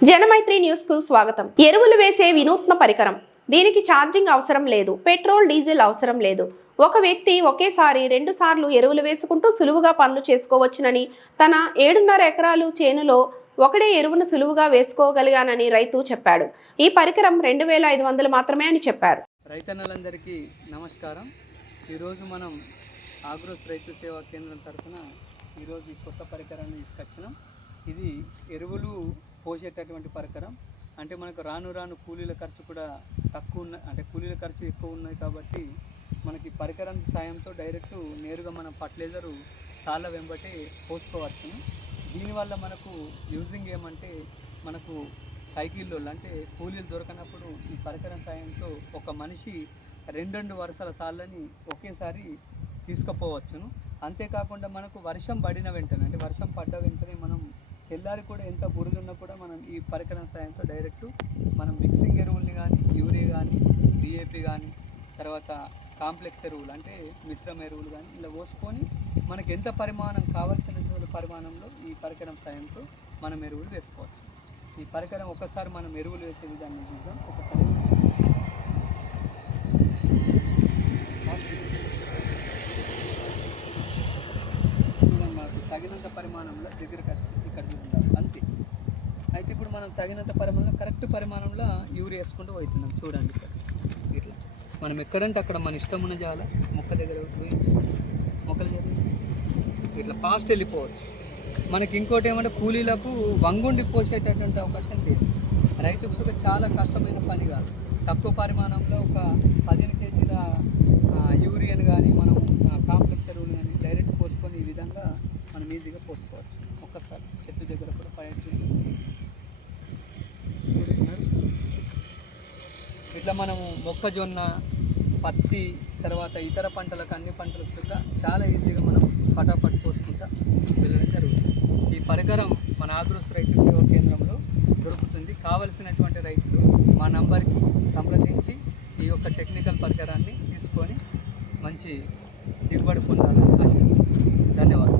జనమైత్రి న్యూస్కు స్వాగతం. ఎరువులు వేసే వినూత్న పరికరం. దీనికి ఛార్జింగ్ అవసరం లేదు. పెట్రోల్ డీజిల్ అవసరం లేదు. ఒక వ్యక్తి ఒకేసారి రెండు సార్లు ఎరువులు వేసుకుంటూ సులువుగా పనులు చేసుకోవచ్చునని తన ఏడున్నర ఎకరాలు చేనులో ఒకడే ఎరువును సులువుగా వేసుకోగలిగానని రైతు చెప్పాడు. ఈ పరికరం రెండు వేల ఐదు వందలు మాత్రమే అని చెప్పారు. రైతన్నలందరికీ నమస్కారం. ఈరోజు మనం ఆగ్రోస్ రైతు సేవా కేంద్రం తరఫున ఈరోజు ఈ కొత్త పరికరాన్ని తీసుకొచ్చినాం. ఇది ఎరువులు పోసేటటువంటి పరికరం. అంటే మనకు రాను రాను కూలీల ఖర్చు కూడా తక్కువ ఉన్న అంటే కూలీల ఖర్చు ఎక్కువ ఉన్నది కాబట్టి మనకి పరికరం సాయంతో డైరెక్ట్ నేరుగా మనం ఫర్టిలైజరు సాల వెంబటి పోసుకోవచ్చు. దీనివల్ల మనకు యూజింగ్ ఏమంటే మనకు కైకిల్లో అంటే కూలీలు దొరకనప్పుడు ఈ పరికరం సాయంతో ఒక మనిషి రెండు రెండు వరుసల సాళ్ళని ఒకేసారి తీసుకుపోవచ్చును. అంతేకాకుండా మనకు వర్షం పడిన వెంటనే అంటే వర్షం పడ్డ వెంటనే మనం తెల్లారి కూడా ఎంత బురదున్నా కూడా మనం ఈ పరికరం సాయంతో డైరెక్ట్ మనం మిక్సింగ్ ఎరువుల్ని కానీ యూరియా కానీ డిఏపి కానీ తర్వాత కాంప్లెక్స్ ఎరువులు అంటే మిశ్రమ ఎరువులు కానీ ఇలా పోసుకొని మనకు ఎంత పరిమాణం కావాల్సినటువంటి పరిమాణంలో ఈ పరికరం సాయంతో మనం ఎరువులు వేసుకోవచ్చు. ఈ పరికరం ఒకసారి మనం ఎరువులు వేసే విధాన్ని చూద్దాం. ఒకసారి మాకు తగినంత పరిమాణంలో దగ్గరకు వచ్చింది. మనం తగినంత పరిమాణంలో కరెక్ట్ పరిమాణంలో యూరియా వేసుకుంటూ పోతున్నాం. చూడండి ఇక్కడ. ఇట్లా. మనం ఎక్కడంటే అక్కడ మన ఇష్టం ఉన్న జాల మొక్క దగ్గర పోయించి మొక్కల దగ్గర ఇట్లా ఫాస్ట్ వెళ్ళిపోవచ్చు. మనకి ఇంకోటి ఏమంటే కూలీలకు వంగుండి పోసేటటువంటి అవకాశం లేదు. రైతుకు చాలా కష్టమైన పని కాదు. తక్కువ పరిమాణంలో ఒక పదిహేను కేజీల యూరియన్ కానీ మనం కాంప్లెక్స్ ఎరువులు కానీ డైరెక్ట్ పోసుకొని ఈ విధంగా మనం ఈజీగా పోసుకోవచ్చు. ఒక్కసారి చెట్టు దగ్గర కూడా పైన ఇట్లా మనము మొక్కజొన్న పత్తి తర్వాత ఇతర పంటలకు అన్ని పంటలకు సుద్ధా చాలా ఈజీగా మనం పటాపట్ పోసుకుంటా వెళ్ళడం జరుగుతుంది. ఈ పరికరం మన ఆగ్రోస్ రైతు సేవా కేంద్రంలో దొరుకుతుంది. కావలసినటువంటి రైతులు మా నంబర్కి సంప్రదించి ఈ యొక్క టెక్నికల్ పరికరాన్ని తీసుకొని మంచి దిగుబడి పొందాలని ఆశిస్తున్నాను ధన్యవాదాలు.